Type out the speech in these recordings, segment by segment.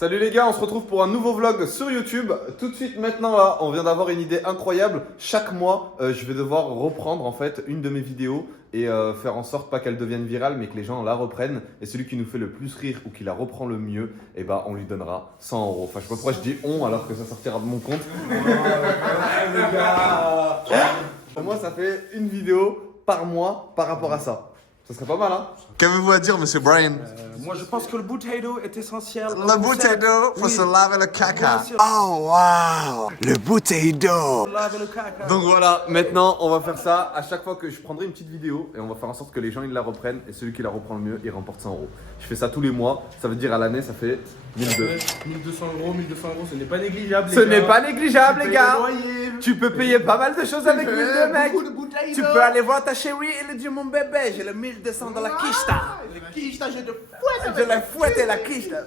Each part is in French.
Salut les gars, on se retrouve pour un nouveau vlog sur YouTube. Tout de suite maintenant là, on vient d'avoir une idée incroyable. Chaque mois, je vais devoir reprendre en fait une de mes vidéos et faire en sorte pas qu'elle devienne virale mais que les gens la reprennent. Et celui qui nous fait le plus rire ou qui la reprend le mieux, et ben on lui donnera 100 euros. Enfin je sais pas pourquoi je dis on alors que ça sortira de mon compte. Pour moi ça fait une vidéo par mois par rapport à ça. Ça serait pas mal hein. Qu'avez-vous à dire, monsieur Brian? Moi, je pense que le potato est essentiel. Le potato, faut se laver le caca. Bien sûr. Oh, wow! Le potato! Laver le caca. Donc voilà, maintenant on va faire ça. À chaque fois que je prendrai une petite vidéo et on va faire en sorte que les gens ils la reprennent et celui qui la reprend le mieux il remporte 100 euros. Je fais ça tous les mois, ça veut dire à l'année ça fait 1200. 1200 euros, ce n'est pas négligeable. Ce n'est pas négligeable les gars. Loyer. Tu peux payer pas mal de choses avec 1200 mec. Beaucoup de bouteilles Tu d'eau. peux aller voir ta chérie et lui dire mon bébé, j'ai le 1200 dans la quicheta. Le quiche, j'ai de Je l'ai fouetté la quicheta.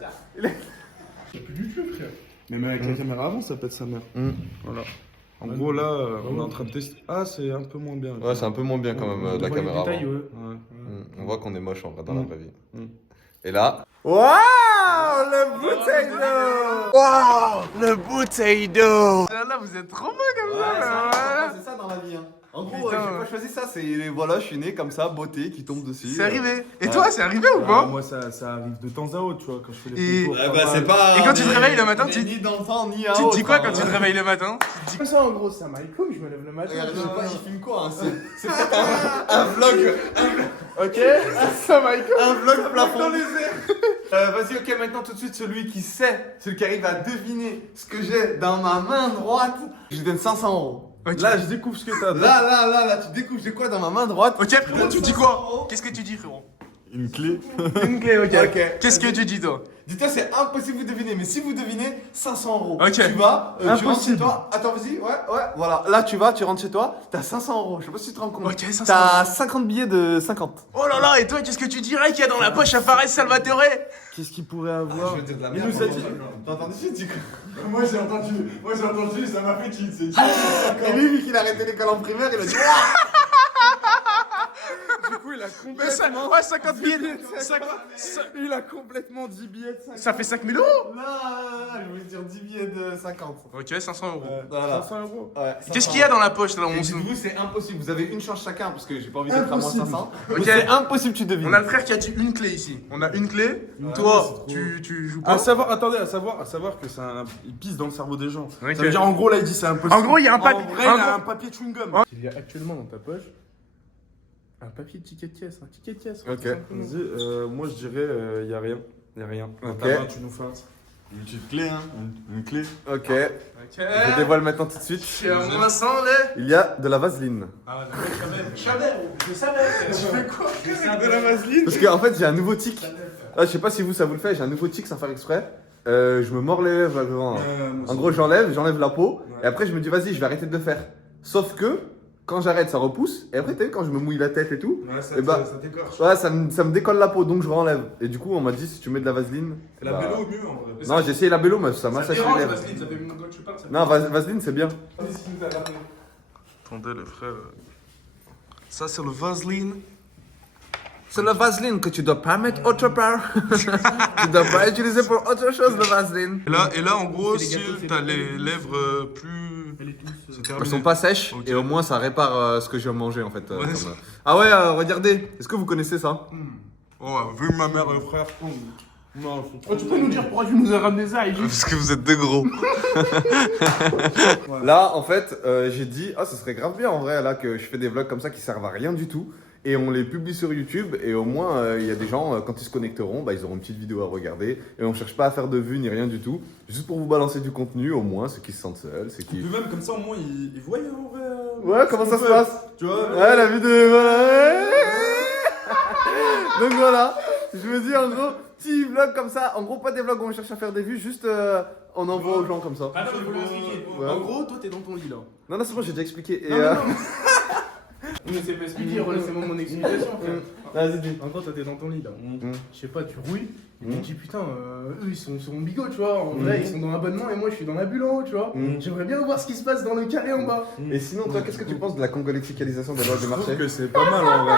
Même avec la caméra avant, ça pète sa mère. Voilà. En gros, là, on est en train de tester. Ah, c'est un peu moins bien. Ouais, c'est un peu moins bien quand même de la caméra. Ouais. On voit qu'on est moche en vrai dans la vraie vie. Mm. Et là. Waouh, le potato. Wow! Le potato! Là, vous êtes trop beau comme ça. C'est ça dans la vie. Hein. En gros, j'ai pas choisi ça. C'est voilà, je suis né comme ça, beauté qui tombe dessus. C'est arrivé. Et Ouais. toi, c'est arrivé ou pas? Moi, ça arrive de temps à autre, tu vois, quand je fais les Et- concours. c'est pas. Et quand tu te réveilles le matin, tu ni d'enfant ni à te dis quoi quand tu te réveilles le matin? Comme ça, en gros, ça m'alcool, je me lève le matin. Regarde, je sais pas, il filme quoi hein, c'est peut-être un vlog. Ok, ça m'alcool. Un vlog plafond. Dans les airs. Vas-y, ok, maintenant tout de suite, celui qui sait, celui qui arrive à deviner ce que j'ai dans ma main droite, je lui donne 500 euros. Ok. Là, je découvre ce que t'as. Là, tu découvres j'ai quoi dans ma main droite. Ok, frérot, tu dis quoi? Qu'est-ce que tu dis, frérot? Une clé. Une clé, ok. Ok. Qu'est-ce que tu dis, toi? Dis-toi, c'est impossible de deviner, mais si vous devinez, 500 euros. Ok. Tu vas, tu rentres chez Impossible. toi. Attends, vas-y, ouais, voilà. Là, tu vas, tu rentres chez toi, t'as 500 euros. Je sais pas si tu te rends compte. Ok, 500 T'as 50 billets de 50. Oh là là, et toi, qu'est-ce que tu dirais qu'il y a dans la poche à Fares Salvatore? Qu'est-ce qu'il pourrait avoir? dire de la Il nous a dit. T'as entendu ce que tu dis? Moi, j'ai entendu, ça m'a fait tilt. Et lui, vu qu'il a arrêté l'école en primaire, il a dit Du coup, il a Mais ça, complètement. ouais, 50 billets. Il a complètement 10 billets de 5. Ça fait 5000 euros? Non, je voulais dire 10 billets de 50. Ok, 500 euros. Voilà. 500 euros. Ouais, Qu'est-ce qu'il y a dans la poche là? Et dites-vous, c'est impossible. Vous avez une chance chacun parce que j'ai pas envie d'être à moins Impossible. 500. Ok. Donc c'est impossible, tu devines. On a le frère qui a une clé ici. On a une clé. Toi, tu joues pas. À savoir, attendez, à savoir que c'est un. Il pisse dans le cerveau des gens. Ok. Ça veut dire, en gros, là, il dit c'est impossible. En gros, il y a un papier. En vrai, en il a gros- un papier chewing-gum. Il y a actuellement dans ta poche un papier de ticket de caisse. Un ticket de caisse. Ok. tout simplement. Vas-y, moi, je dirais, il y a rien. Il y a rien. Dans Ok. ta main, tu nous fasses. Une petite clé, hein. Une clé. Ok. Ok. Je dévoile maintenant tout de suite. Je suis à moins 100 là. Il y a de la vaseline. Ah, Je savais. Tu fais quoi? de la vaseline. Parce qu'en fait, j'ai un nouveau tic. Ah, je sais pas si vous, ça vous le fait. J'ai un nouveau tic sans faire exprès. Je me mords les lèvres là devant. En gros, j'enlève la peau. Et après, je me dis, vas-y, je vais arrêter de le faire. Sauf que, quand j'arrête, ça repousse. Et après, t'as vu, quand je me mouille la tête et tout, Ouais, ça, Eh bah, ça t'écorche. ouais, ça me décolle la peau, donc je renlève. Et du coup, on m'a dit, si tu mets de la vaseline. La bah- vélo au mieux, en vrai. Non, j'ai essayé la bélo, mais ça m'a Ça séché les dérange, lèvres. Vaseline, ça fait longtemps que tu parles. ça Non, vaseline, c'est bien. Vas-y, si tu nous as raté. Attendez, le frère. Ça, c'est le Vaseline. C'est le vaseline que tu dois pas mettre autre part. Tu dois pas utiliser pour autre chose, le vaseline. Et là, en gros, C'est les si gâteaux, c'est t'as pas les les- lèvres plus. C'est Elles terminé. sont pas sèches Ok. et au moins ça répare ce que j'ai mangé en fait. Ouais, comme, c'est- Ah ouais, regardez, est-ce que vous connaissez ça? Oh, vu ma mère et frère. Non, tu peux nous dire pourquoi tu nous as ramené ça, Iji? Parce que vous êtes des gros. Là, en fait, j'ai dit, ah, ce serait grave bien en vrai, là, que je fais des vlogs comme ça qui servent à rien du tout. Et on les publie sur YouTube. Et au moins, il y a des gens, quand ils se connecteront, bah, ils auront une petite vidéo à regarder. Et on cherche pas à faire de vues ni rien du tout. Juste pour vous balancer du contenu, au moins, ceux qui se sentent seuls, ceux qui. Puis même comme ça, au moins, ils voient en vrai. Ouais, comment ça se passe? Tu vois? Ouais, la vidéo, voilà. Donc voilà, je me dis en gros, petit vlog comme ça. En gros, pas des vlogs où on cherche à faire des vues, juste on envoie aux gens comme ça. Attends, il faut l'expliquer. Ouais. En gros, toi, t'es dans ton lit là. Non, non, c'est bon, j'ai déjà expliqué. Et, Non, non, non. Mais c'est pas expliqué, laissez-moi mon explication, frère. Vas-y, dis. En gros, toi, t'es dans ton lit là. Mm. Je sais pas, tu rouilles. Et tu te dis, putain, eux, ils sont bigots, tu vois. En vrai, ils sont dans l'abonnement et moi, je suis dans la bulle en haut, tu vois. Mm. J'aimerais bien voir ce qui se passe dans le carré en bas. Et sinon, toi, qu'est-ce que tu penses de la congoléticalisation des lois du Je marché? trouve que c'est pas mal en vrai.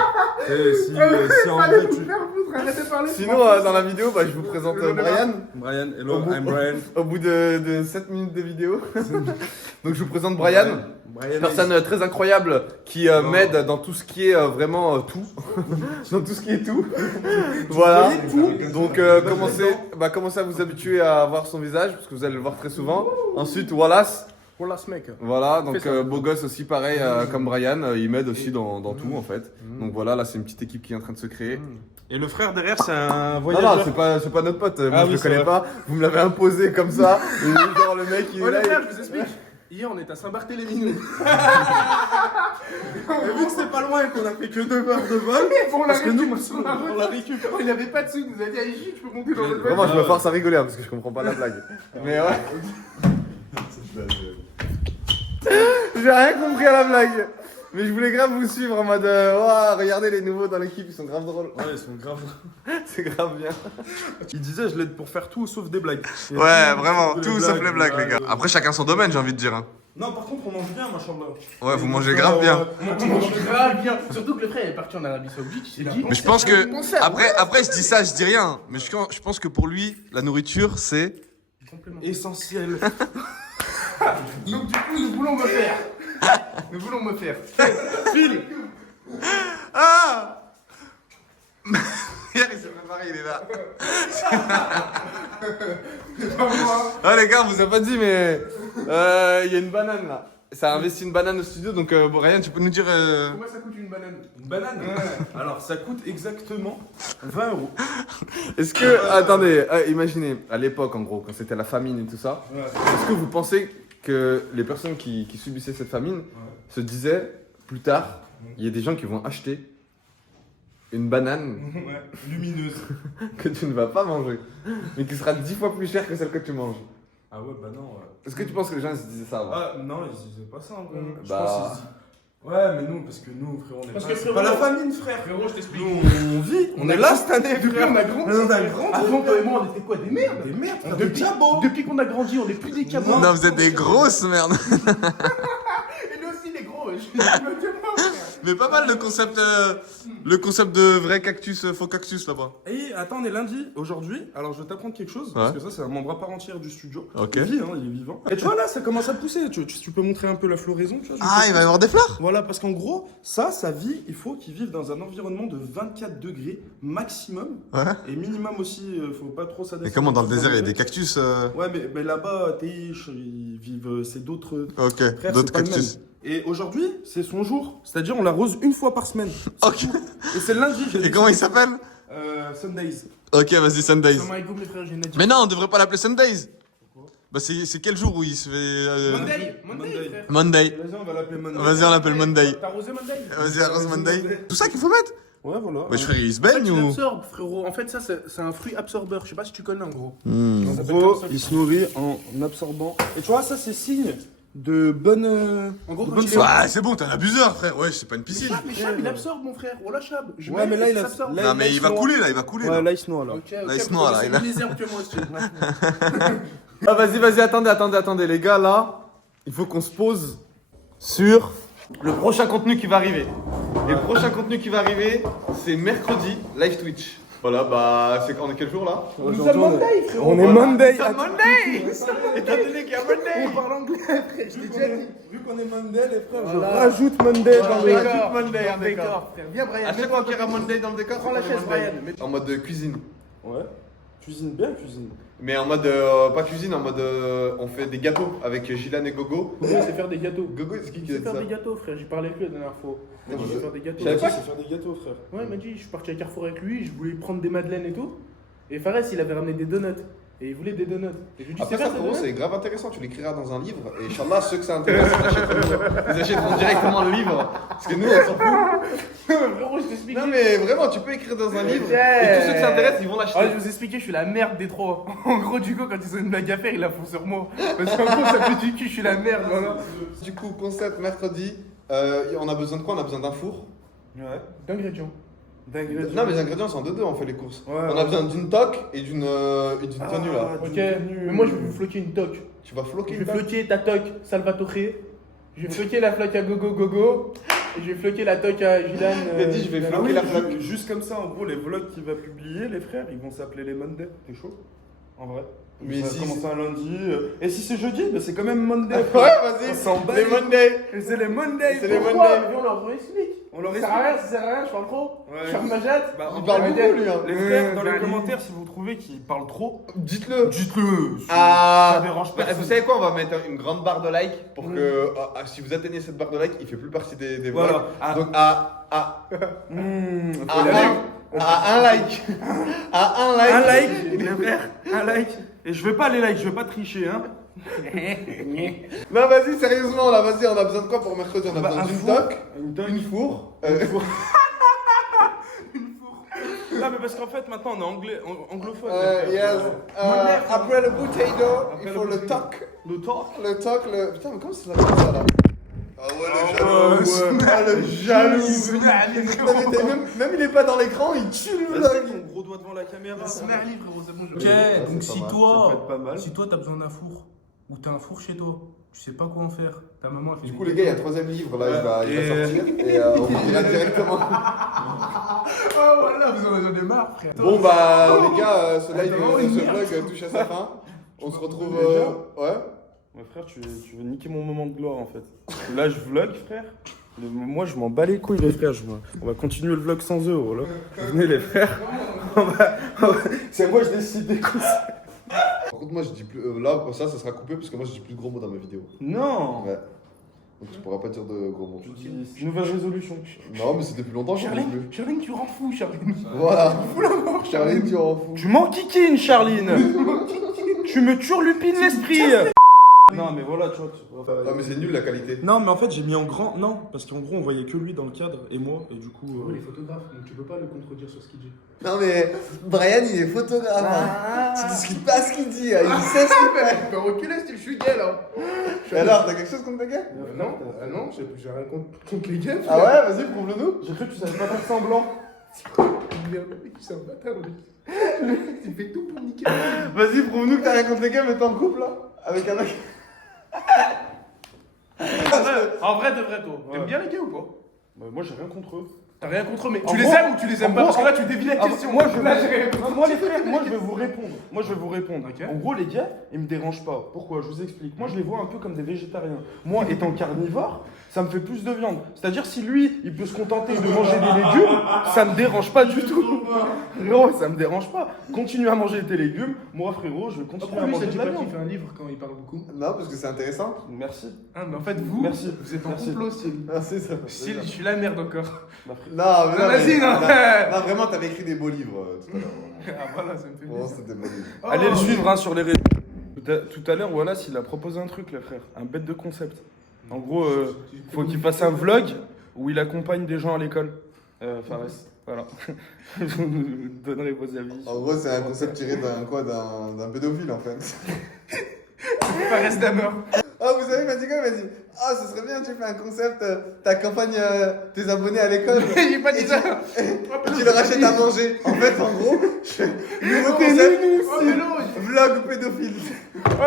Si en vrai tu. arrêtez de parler. Sinon, dans la vidéo, bah, je vous présente Brian. Brian, hello, Au bout- I'm Brian. Au bout de 7 minutes de vidéo. Donc, je vous présente Brian. Brian Personne très incroyable qui m'aide dans tout ce qui est vraiment tout. Dans tout ce qui est tout. Voilà. Donc commencez à vous habituer à voir son visage parce que vous allez le voir très souvent. Ensuite Wallace. Wallace mec. Voilà, donc Fais ça. beau gosse aussi pareil comme Brian. Il m'aide aussi dans tout en fait. Donc voilà, là c'est une petite équipe qui est en train de se créer. Et le frère derrière, c'est un Non, voyageur. non, c'est pas notre pote. Moi Ah je oui, le c'est connais vrai. pas. Vous me l'avez imposé comme ça. Et genre le mec il est Oh là. les frères, je vous explique. Hier on est à Saint-Barthélemy nous. Et vu que c'est pas loin et qu'on a fait que 2 heures de vol, On l'a parce que nous, récup sur la route. on l'a récup. Il avait pas de sous, il nous a dit allez tu peux monter dans le Vraiment, je me force à rigoler hein, parce que je comprends pas la blague. Mais ouais. J'ai rien compris à la blague. Mais je voulais grave vous suivre en mode Ouah, regardez les nouveaux dans l'équipe, ils sont grave drôles. Ouais, ils sont grave. C'est grave bien. Il disait, je l'aide pour faire tout sauf des blagues. Et Ouais, vraiment, les tout sauf les blagues, les gars. Après, chacun son domaine, j'ai envie de dire. Hein. Non, par contre, on mange bien, machallah. Ouais, vous mangez grave bien. On mange grave bien. Surtout que le frère est parti en Arabie Saoudite, il s'est dit. Mais je pense que. Après, je dis ça, je dis rien. Mais je pense que pour lui, la nourriture, c'est. Essentiel. Donc du coup nous voulons me faire. Nous voulons me faire. File. Ah Hier, il s'est préparé, il est là. Ah les gars, on vous a pas dit, mais il y a une banane là. Ça a investi une banane au studio, donc Brian, tu peux nous dire. Combien ça coûte une banane? Une banane. Alors, ça coûte exactement 20 €. Est-ce que. Attendez, imaginez, à l'époque en gros, quand c'était la famine et tout ça, Ouais. est-ce que vous pensez que les personnes qui subissaient cette famine se disaient plus tard, il y a des gens qui vont acheter une banane Ouais, lumineuse. que tu ne vas pas manger, mais qui sera 10 fois plus chère que celle que tu manges? Ah ouais, bah non. Ouais. Est-ce que tu penses que les gens se disaient ça avant? Ah non, ils disaient pas ça en vrai. Je Bah. pense qu'ils se disent. Ouais, mais nous, parce que nous, frérot, on est Parce pas. que C'est frérot, pas la famine, frère. Frérot, je t'explique. Nous, on vit. On est là cette année, Depuis frère. on a grandi. On a grandi. Avant toi et moi on était quoi? Des merdes. Des merdes, frère. Depuis, Des cabos. depuis qu'on a grandi, on est plus des cabos. Non, vous êtes des grosses merdes. Et nous aussi les gros. Je me demande, frère. Mais pas mal le concept de vrai cactus, faux cactus là-bas. Et attends, on est lundi aujourd'hui. Alors, je vais t'apprendre quelque chose. Parce Ouais. que ça, c'est un membre à part entière du studio. Ok. Il vit, hein, il est vivant. Et tu vois, là, ça commence à pousser. Tu peux montrer un peu la floraison, tu vois. Ah, il va y avoir des fleurs. Voilà, parce qu'en gros, ça vit, il faut qu'il vive dans un environnement de 24 degrés maximum. Ouais. Et minimum aussi, faut pas trop ça Et comment dans le désert, il y a des cactus Ouais, mais là-bas, Taïch, ils vivent, c'est d'autres. Ok, Frère, d'autres c'est pas le cactus. même. Et aujourd'hui, c'est son jour. C'est-à-dire, on l'arrose une fois par semaine. Ok. Et c'est le lundi. Et comment il s'appelle? Sundays. Ok, vas-y, Sundays. Sur my groupe, les frères, j'ai une Mais non, on devrait pas l'appeler Sundays. Bah, c'est quel jour où il se fait. Monday, Monday. frère. Monday. Vas-y, on va l'appeler Monday. Vas-y, on l'appelle Monday. T'as arrosé Monday? Vas-y, arrose Monday. Tout ça qu'il faut mettre? Ouais, voilà. Ouais, frère, il se En fait, baigne tu ou. l'absorbes, frérot. En fait, ça, c'est un fruit absorbeur. Je sais pas si tu connais en gros. Hmm. En gros, il se nourrit en absorbant. Et tu vois, ça, c'est signe de bonne. En gros, de quand bonne il est- santé. Ouais, c'est bon, t'es un abuseur, frère. Ouais, c'est pas une piscine. Chab, mais Chab, il absorbe, mon frère. Oh la Chab. Je Ouais, mets, mais là, et il ça a- absorbe. là, Non, mais il va se noie. couler là, il va couler Ouais, là. là, il se noie, là. Ok, Là, ok, il se noie, là, c'est il a- les herbes que moi aussi. Ah vas-y, attendez les gars là, il faut qu'on se pose sur le prochain contenu qui va arriver. Et le prochain contenu qui va arriver, c'est mercredi, live Twitch. Voilà, bah on est quel jour là? Nous sommes Monday, frérot. On est Monday. C'est Monday. Étant donné qu'il y a Monday. On parle anglais, frère. Je t'ai déjà dit. Vu qu'on est Monday, les frères, Voilà. je rajoute Monday dans le. D'accord. Monday, un décor. Décor, frère. Viens, Brian. À chaque fois qu'il y aura Monday dans le décor, Prends la c'est chaise, Monday. Brian. En mode cuisine. Ouais. Cuisine bien, cuisine. Mais en mode, pas cuisine, en mode on fait des gâteaux avec Gilan et Gogo. Gogo, c'est faire des gâteaux. Gogo, c'est qui Il qui a sait dit faire ça? des gâteaux, frère. J'ai parlé avec lui la dernière fois. Non, Il je- sait faire des gâteaux. Je savais pas C'est faire des gâteaux, frère. Ouais, il m'a dit, je suis parti à Carrefour avec lui, je voulais prendre des madeleines et tout. Et Fares, il avait ramené des donuts. Et il voulait des donuts. Et je lui ai dit, Après c'est ça, quoi ces frérot, donuts? c'est grave intéressant. Tu l'écriras dans un livre. Et Inch'Allah, ceux que ça intéresse, ils achèteront directement le livre. Parce que nous, on s'en fout. Frérot, je t'explique. Non, mais vraiment, tu peux écrire dans un livre. Yeah. Et tous ceux que ça intéresse, ils vont Ah, l'acheter. je vais vous expliquer, je suis la merde des trois. En gros, du coup, quand ils ont une blague à faire, ils la font sur moi. Parce qu'en gros, ça fait du cul, je suis la merde, voilà. Du coup, concept mercredi. On a besoin de quoi? On a besoin d'un four. Ouais. D'ingrédients. Non, mais les ingrédients, c'est en deux, on fait les courses. Ouais, On a besoin d'une toque et d'une tenue là. Ok, mais moi, je vais vous floquer une toque. Tu vas floquer Je une vais toque. floquer ta toque, Salvatore. Je vais floquer la flaque à gogo gogo. Et je vais floquer la toque à Gilan. Il a dit, je vais Gilan. floquer la floque. Juste comme ça, en gros, les vlogs qu'il va publier, les frères, ils vont s'appeler les Monday. T'es chaud? En vrai. Mais ça si va commencer un lundi. Et si c'est jeudi, bah c'est quand même Monday. Ouais, vas-y. On s'en bat Les Monday. C'est les Monday. C'est les Pourquoi Monday. Viens, on leur explique. On leur Ça sert à rien, ça sert à rien, je parle trop. Ouais. Je ferme ma jatte. Bah, Il en parle vrai, beaucoup, lui. Hein. Les frères, dans les Bah, commentaires, si vous trouvez qu'il parle trop, Dites-le. dites-le. Ah, Ça dérange bah, personne. vous savez quoi, on va mettre une grande barre de like pour que si vous atteignez cette barre de like, il fait plus partie des Voilà. vlogs. Ah. Donc Faut à y aller. un like. À un like. Un like, les frères, un like. Et je vais pas les likes, je vais pas tricher, hein. Non, vas-y, sérieusement, là, vas-y, on a besoin de quoi pour mercredi? On a Bah, besoin un d'une four. toque, Une toque. une four. Non, mais parce qu'en fait, maintenant, on est anglophone. Yes. Après le potato, il faut le toc. Le toc. Le toc, le. Putain, mais comment ça s'appelle ça là? Ah ouais, le jaloux. Ah, le jaloux. Même il est pas dans l'écran, il tue le Vas-y, vlog. ton gros doigt devant la caméra. Merli, frérot, c'est bon. Ok, Ouais, donc c'est si pas mal, ça toi, peut être pas mal. si toi t'as besoin d'un four, ou t'as un four chez toi, tu sais pas quoi en faire, ta maman a fait Du des coup, les gars, il y a un troisième livre là, il va Et- sortir. Et on vous dira directement. Oh voilà, vous en avez marre, frère. Bon, bah, les gars, ce live, Attends, ce merde. vlog touche à sa fin. On se retrouve. Ouais. Ouais, frère, tu veux niquer mon moment de gloire en fait. Là, je vlog, frère. Moi, je m'en bats les couilles, les frères. On va continuer le vlog sans eux, oh, là. Venez, les frères. C'est moi, je décide des coups. Par contre, moi, je dis plus. Là, ça sera coupé parce que moi, je dis plus de gros mots dans mes vidéos. Non. Ouais. Donc, tu pourras pas dire de gros mots. Je dis, c'est une nouvelle résolution. Non, mais c'est depuis longtemps, je ne Charline, plus. Charline, tu rends fou, Charline. Voilà. Charline, tu en fous. Tu m'enquiquines, Charline. Tu me turlupines l'esprit. Non, mais voilà, tu vois. Ah, mais c'est nul la qualité. Non, mais en fait, j'ai mis en grand. Non, parce qu'en gros, on voyait que lui dans le cadre et moi, et du coup. Il est photographe, donc tu peux pas le contredire sur ce qu'il dit. Non, mais Brian, il est photographe. Hein. Tu discutes pas ce qu'il dit. Hein. Il sait ce qu'il fait. Tu peux reculer si je suis gay là. Et alors, t'as quelque chose contre les gars? Non, j'ai rien contre les gays. Ah ouais, vas-y, prouve-le-nous. J'ai cru que tu savais pas faire semblant. C'est un bâtard, le mec, il fait tout pour niquer. Vas-y, prouve-nous que t'as rien contre les gars, mais t'es en couple là. Avec un mec. En vrai, de vrai, toi. Ouais. T'aimes bien les gays ou pas? Bah, moi, j'ai rien contre eux. T'as rien contre eux, mais En tu les gros- aimes ou tu les aimes en pas? gros- Parce que là, tu dévies la Ah, question. moi, je Là, j'ai rien contre eux. moi, les frères, moi, je vais vous répondre. Moi, je vais vous répondre. Ok. En gros, les gars, ils me dérangent pas. Pourquoi? Je vous explique. Moi, je les vois un peu comme des végétariens. Moi, étant carnivore, ça me fait plus de viande. C'est-à-dire, si lui, il peut se contenter de manger des légumes, ça me dérange pas du tout. Frérot, ça me dérange pas. Continue à manger tes légumes. Moi, frérot, je vais continuer Après, à lui, ça manger dit de la pas qu'il viande. fait un livre quand il parle beaucoup. Non, parce que c'est intéressant. Merci. Ah, mais en fait, vous, Merci. vous êtes en Merci. complot, style. Ah, c'est ça. Style, je suis la merde encore. Non, mais non. Vas-y, mais- non. Non, vraiment, t'avais écrit des beaux livres tout à l'heure. Ah, voilà, ça me fait Vraiment, plaisir. c'était des beaux livres. Oh. Allez le suivre hein, sur les réseaux. Tout à l'heure, Wallace, il a proposé un truc, les frères. Un bête de concept. En gros, faut qu'il fasse un vlog où il accompagne des gens à l'école. Fares, voilà. Vous nous donnerez vos avis. En gros, c'est un concept tiré d'un pédophile en fait. Fares Damer. Ah, vous savez, il m'a dit quoi? Il m'a dit, ah, ce serait bien, tu fais un concept, t'accompagnes tes abonnés à l'école. J'ai pas dit Et ça. tu leur achètes à manger. En fait, en gros, je fais nouveau concept, Oh, Pélo, vlog pédophile.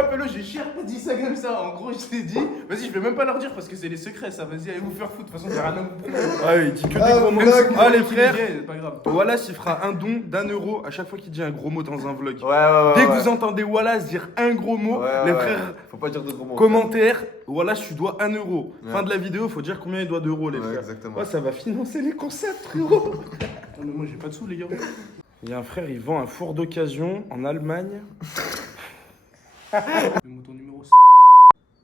Pélo, j'ai cher pas dit ça comme ça. En gros, je t'ai dit, vas-y, je vais même pas leur dire parce que c'est les secrets, ça. Vas-y, allez vous faire foutre. De toute façon, j'ai rien à vous prouver. Ah, il dit que des Ah, gros mots. vlog. Ah, les frères, C'est pas grave. Wallace, il fera un don d'1 € à chaque fois qu'il dit un gros mot dans un vlog. Ouais. Dès que vous entendez Wallace dire un gros mot, les frères, Faut pas dire de gros mots. commentaire, Wallace, tu dois 1 €. Ouais. Fin de la vidéo, faut dire combien il doit d'euros, les Ouais, frères. exactement. Ouais, ça va financer les concepts, frérot. Non, mais moi, j'ai pas de sous, les gars. Il y a un frère, il vend un four d'occasion en Allemagne. Mon ton numéro.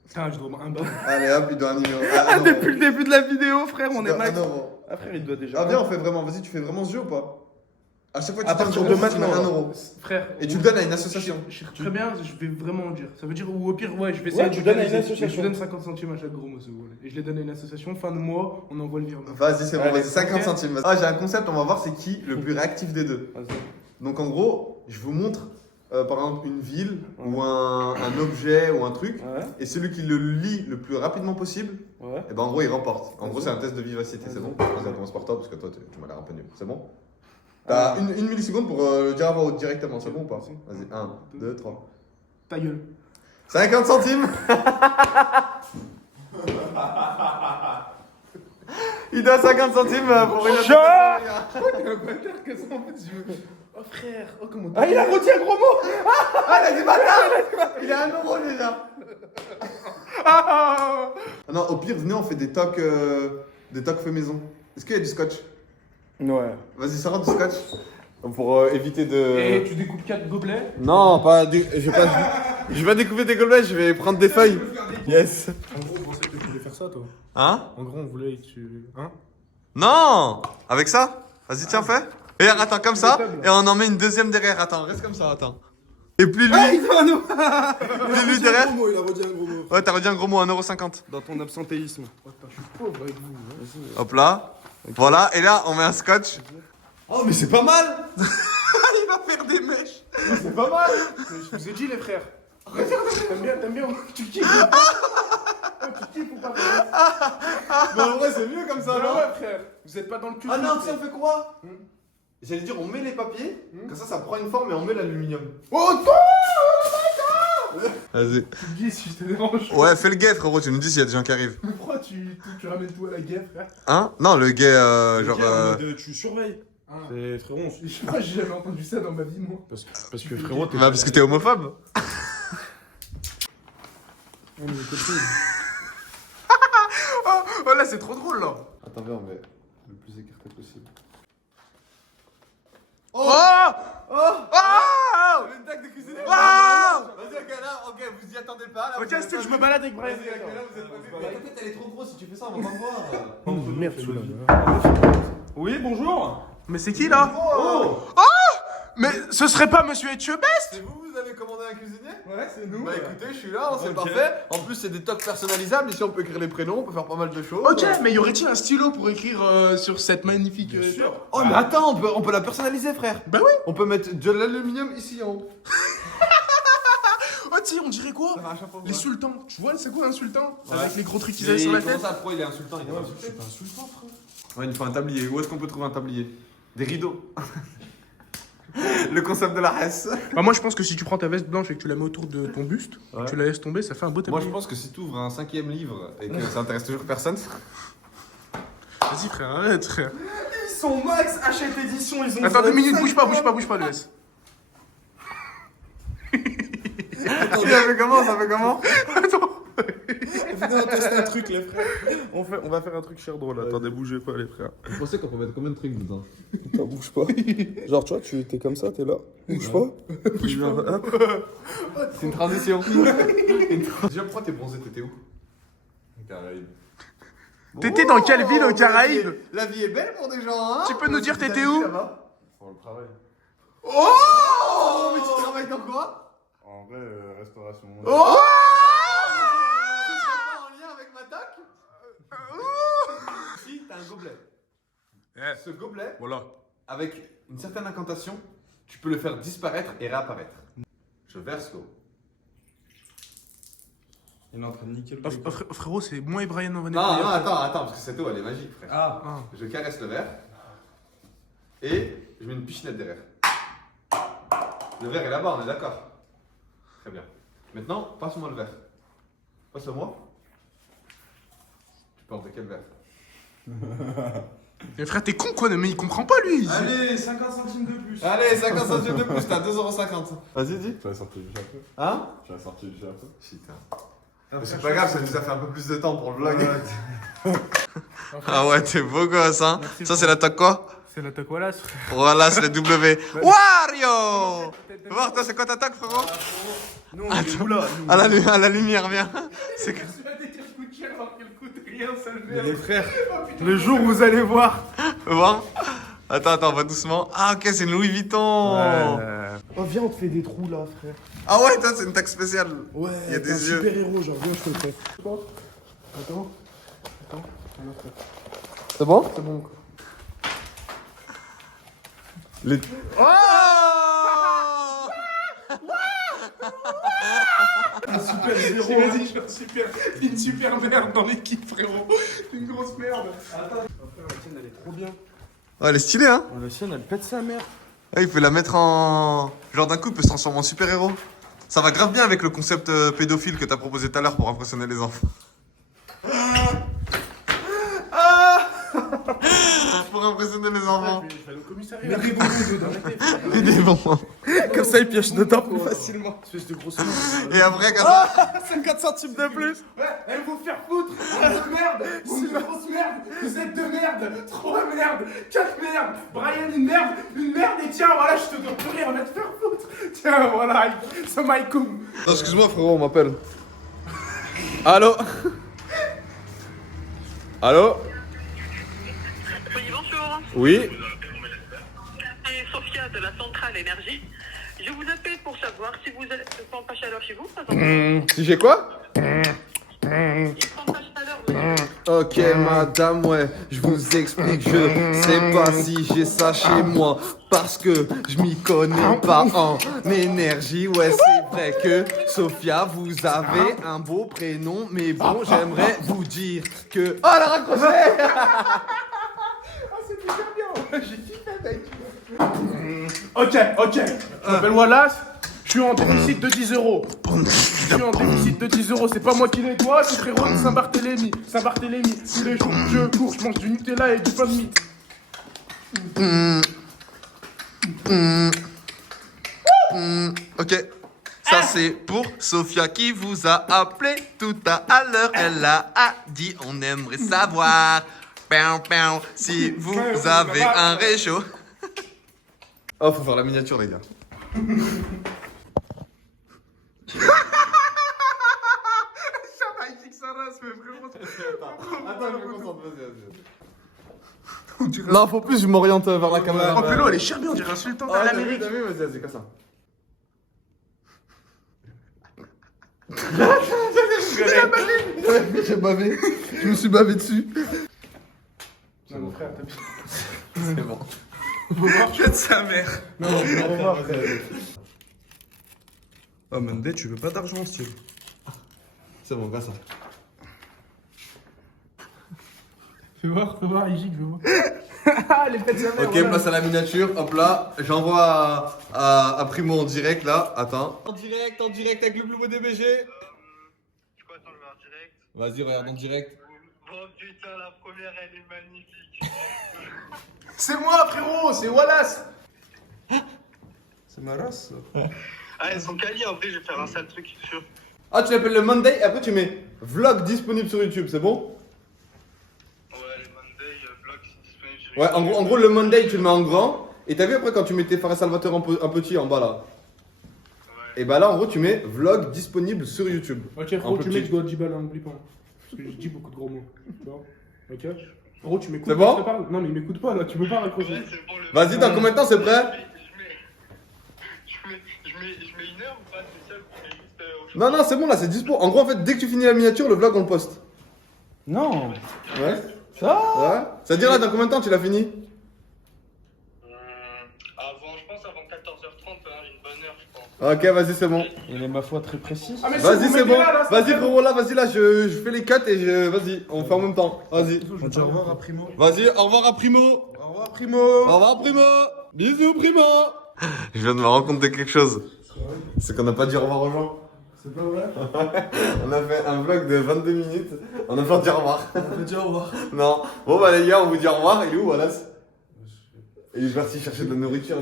Putain, je dois un bar. Allez hop, il doit un numéro. Ah, depuis le début de la vidéo, frère, on est max. 1 euro. Ah, frère, il doit déjà. Ah, viens, on fait vraiment. Vas-y, tu fais vraiment ce jeu ou pas? À chaque fois que À tu tires partir un de euro, tu mets maintenant, 1 là. euro. Frère. Et tu le donnes à une association. Très bien, je vais vraiment le dire. Ça veut dire, ou au pire, ouais, je vais essayer Ouais, de tu donnes à une organiser. association. Je donne 50 centimes à chaque gros mot, ce voilà. Et je les donne à une association. Fin de mois, on envoie le virement. Vas-y, c'est bon, Allez, vas-y, 50 ok. centimes. Ah, j'ai un concept, on va voir c'est qui le plus réactif des deux. Vas-y. Donc en gros, je vous montre par exemple une ville ou un objet ou un truc, Ouais, et celui qui le lit le plus rapidement possible, ouais. et ben en gros il remporte. En gros Vas-y. c'est un test de vivacité, c'est Vas-y. bon? Vas-y, on commence par toi parce que toi tu m'as l'air un peu nul. C'est bon? T'as une milliseconde pour le dire à voix haute directement, c'est bon ou pas? Vas-y, 1, 2, 3. Ta gueule. 50 centimes. Il donne 50 centimes pour une Chat. T'es un bâtard que ça en fait. Oh frère, oh comment Ah, il a redit un gros mot. Ah, il a dit bâtard. Il a 1 euro déjà. Ah non, au pire, venez, on fait des tocs fait maison. Est-ce qu'il y a du scotch? Ouais. Vas-y, sors du scotch. Pour éviter de... Et tu découpes 4 gobelets. Non, je vais pas découper des gobelets, je vais prendre des feuilles. Yes. En gros, on pensait que tu voulais faire ça, toi. Hein? En gros, on voulait que tu. Hein? Non! Avec ça? Vas-y, tiens, fais. Et attends, comme ça. Et on en met une deuxième derrière. Attends, reste comme ça, attends. Et puis lui. Puis lui derrière. Il a redit un gros mot. Ouais, t'as redit un gros mot, 1,50 €. Dans ton absentéisme. Hop là. Voilà, et là, on met un scotch. Oh, mais c'est pas mal. Il va faire des mèches. C'est pas mal. Je vous ai dit les frères. T'aimes bien, tu kiffes. Tu kiffes ou pas frère? Mais en vrai, c'est mieux comme ça, non? Ouais frère, vous êtes pas dans le cul. Ah non, tu sais, on fait quoi? J'allais dire, on met les papiers, comme ça prend une forme et on met l'aluminium. Oh Vas-y. tu me dis si je te dérange. Ouais, fais le guet, frérot. Tu nous dis s'il y a des gens qui arrivent. Pourquoi tu ramènes tout à la guerre frère? Hein? Non, le guet, genre. Tu surveilles. Ah. C'est frérot. Je sais pas, j'ai jamais entendu ça dans ma vie moi. Parce que frérot, t'es. Bah, parce que t'es homophobe. Oh là, c'est trop drôle là. Attends, viens, on met le plus écarté possible. Oh! Oh! Le tac de cuisine. Oh! Vas-y, ok, là, ok, vous y attendez pas. Là, Ok, vous avez Steve, pas je vu. me balade avec Brian. Vas-y, ok, là, vous êtes pas vu. Mais ta tête, elle est trop grosse. Si tu fais ça, on va pas me voir. Merde, Oui, bonjour. Mais c'est qui là? Oh! Mais ce serait pas Monsieur Etchebest? C'est vous, vous avez commandé un cuisinier? Ouais, c'est nous. Bah écoutez, je suis là, c'est Ok. parfait. En plus, c'est des tocs personnalisables. Ici, on peut écrire les prénoms, on peut faire pas mal de choses. Ok, mais y aurait-il un stylo pour écrire sur cette magnifique. Bien sûr. Oh, mais attends, on peut la personnaliser, frère. Bah oui. On peut mettre de l'aluminium ici en haut. Oh, tu sais, on dirait quoi? Ça va à chaque fois. Les sultans. Tu vois, c'est quoi un sultan? Ouais. Avec les gros trucs qu'ils avaient sur la tête. Ça, pro, il est insultant. Il est insulté. C'est pas insultant, frère. Ouais, il nous faut un tablier. Où est-ce qu'on peut trouver un tablier? Des rideaux. Le concept de la Hesse. Bah, moi, je pense que si tu prends ta veste blanche et que tu la mets autour de ton buste, Ouais. tu la laisses tomber, ça fait un beau Moi, tablier. je pense que si tu ouvres un 5e livre et que ça intéresse toujours personne. Vas-y, frère, arrête, frère. Ils sont max Hachette édition. Ils ont. Attends 2 minutes, bouge pas, le laisse. Ça fait comment? Ça fait comment? Venez, on teste un truc, les frères. On va faire un truc cher drôle. Attendez, bougez pas, les frères. Vous pensez qu'on peut mettre combien de trucs dedans? Attends, bouge pas. Genre, tu vois, t'es comme ça, t'es là. Bouge pas. Bouge pas. C'est une transition. Déjà, pourquoi t'es bronzé? T'étais où? Caraïbes. T'étais dans quelle ville aux Caraïbes? La vie est belle pour des gens, hein? Tu peux nous dire t'étais où? Pour le travail. Oh! Mais tu travailles dans quoi? En vrai, restauration. Oh! Ce serait pas en lien avec ma tac? Si, t'as un gobelet. Ce gobelet, Voilà. avec une certaine incantation, tu peux le faire disparaître et réapparaître. Je verse l'eau. Il est en train de niquer le Oh, frérot, c'est moi et Brian, on va Non, nettoyer. attends, parce que cette eau, elle est magique, frère. Ah. Je caresse le verre et je mets une pichenette derrière. Le verre est là-bas, on est d'accord? Très bien. Maintenant, passe-moi le verre. Passe-le-moi. Tu penses de quel verre? Mais frère, t'es con quoi, mais il comprend pas lui. Allez, 50 centimes de plus. Allez, 50 centimes de plus, t'as 2,50 €. Vas-y, dis. Tu vas sortir du chapeau. Hein? Tu vas sortir du chapeau. Putain. Mais c'est pas grave, ça nous a fait un peu plus de temps pour le vlog. Ah ouais, t'es beau gosse, hein. Ça, c'est l'attaque quoi? C'est l'attaque Wallace, frère. Voilà, c'est la W. Wario! Voir, toi, c'est quoi ta attaque, frérot? Nous, on est où là nous À la lumière, viens. C'est que... Mais les frères, le jour où vous allez voir. Voir. Attends, va doucement. Ah, ok, c'est une Louis Vuitton. Oh, viens, on te fait des trous là, frère. Ah ouais, toi, c'est une taxe spéciale. Ouais, Il y a t'es un des yeux. super héros, genre, viens, je te le fais. Attends. C'est bon? C'est bon. Les... Oh! Super héros. Vas-y, je suis une super merde dans l'équipe, frérot. Une grosse merde. Attends, la sienne, elle est trop bien. Ouais, elle est stylée, hein. La sienne, elle pète sa mère. Ah, il peut la mettre en... Genre d'un coup, il peut se transformer en super-héros. Ça va grave bien avec le concept pédophile que t'as proposé tout à l'heure pour impressionner les enfants. Pour impressionner les enfants. Je vais aller au commissariat. Mais des bonbons dedans, arrêtez. Et des bonbons. Comme ça, il pioche dedans plus facilement. Espèce de grosse Et après, comme ça. 54 centimes de plus. Ouais, allez vous faire foutre. Grosse merde. Vous êtes une grosse merde. Vous êtes deux merdes. Trois merdes. Quatre merdes. Brian, une merde. Une merde. Et tiens, voilà, je te dois plus rien. On va te faire foutre. Tiens, voilà. C'est Maïkoum. Non, excuse-moi frérot, on m'appelle. Allô? Allô? Oui, bonjour. Oui? C'est Sophia de la Centrale Énergie. Je vous appelle pour savoir si vous êtes de pompe à chaleur chez vous. Si j'ai quoi? Une pompe à chaleur, monsieur. Ok madame, ouais, je vous explique, je sais pas si j'ai ça chez moi, parce que je m'y connais pas en énergie, ouais c'est vrai que Sophia, vous avez un beau prénom, mais bon, j'aimerais vous dire que... Oh, elle a raccroché. C'est super bien. J'ai kiffé, mec. Ok. Je m'appelle Wallace. Je suis en déficit de 10 euros. Je suis en déficit de 10 euros. C'est pas moi qui nettoie, c'est frérot de Saint-Barthélemy. Saint-Barthélemy, tous les jours, je cours, je mange du Nutella et du pain de mie. Ok. Ça c'est pour Sophia qui vous a appelé tout à l'heure. Elle a dit on aimerait savoir si vous avez un réchaud. Oh, faut faire la miniature les gars. Attends, je me concentre, vas-y. Non, faut plus, je m'oriente vers la caméra. Oh, Pélo, elle est chère bien, on dirait un sultan à l'Amérique. T'as vu, vas-y, comme ça. J'ai bavé. Je me suis bavé dessus. Non, mon frère, t'as bien. C'est bon. Faites sa mère. Non, on va voir. Oh, Monday, tu veux pas d'argent, style. C'est bon, grâce à ça. Fais voir, Iji, fais voir. Ah, les fêtes de sa mère. Ok, place à la miniature, hop là. J'envoie à Primo en direct là. Attends. En direct avec le Blue DBG. Je crois qu'on le voit en direct. Vas-y, regarde en direct. Bon putain, la première, elle est magnifique. C'est moi, frérot, c'est Wallace. C'est ma race. Ah, elles sont qualies, en vrai, je vais faire un sale truc, sûr. Ah, tu l'appelles le Monday et après tu mets vlog disponible sur YouTube, c'est bon? Ouais, le Monday, vlog, c'est disponible sur Ouais, en gros, le Monday tu le mets en grand. Et t'as vu après quand tu mettais Fares Salvatore en petit en bas là? Et bah là, en gros, tu mets vlog disponible sur YouTube. Ok, frérot, Un peu tu mets que petit. je dois 10 balles, hein, oublie pas. Parce que je dis beaucoup de gros mots. Tu vois. Ok? Gros, tu m'écoutes. C'est bon je te parle. Non, mais il m'écoute pas là, tu peux pas raccrocher. Ouais, c'est bon, le Vas-y, dans combien de temps c'est prêt? Je mets une heure ou pas spécial pour mettre juste au Non, non, c'est bon là, c'est dispo. En gros, en fait, dès que tu finis la miniature, le vlog on le poste. Non. Ouais? Ça Ouais? C'est-à-dire là, dans combien de temps tu l'as fini? Avant, je pense avant 14h30, hein, une bonne heure, je pense. Ok, vas-y, c'est bon. Il est ma foi très précis. Ah, mais si Vas-y, vous c'est mettez bon. là, Vas-y, frérot, là, vas-y, là, je fais les cuts et vas-y, on fait en même temps. Vas-y. On dit au revoir à Primo. Vas-y, au revoir à Primo. Au revoir, Primo. Au revoir, Primo. Bisous, Primo. Je viens de me rendre compte de quelque chose. C'est qu'on n'a pas dit au revoir aux gens. C'est pas vrai? On a fait un vlog de 22 minutes. On n'a pas dit au revoir. On peut dire au revoir. Non. Bon, bah, les gars, on vous dit au revoir. Il est où, Wallace? Il est parti chercher de la nourriture.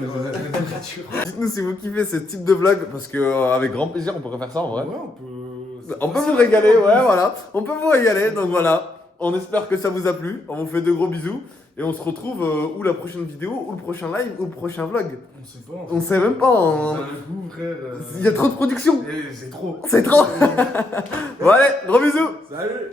Dites-nous si vous kiffez ce type de vlog, parce que avec grand plaisir, on pourrait faire ça en vrai. Ouais, on peut. On peut vous régaler, ouais, voilà. On peut vous régaler, donc voilà. On espère que ça vous a plu. On vous fait de gros bisous. Et on se retrouve ou la prochaine vidéo, ou le prochain live, ou le prochain vlog. On sait pas. On sait même pas. On a le goût, frère. Il y a trop de production. C'est trop. C'est trop. Bon, allez, gros bisous. Salut.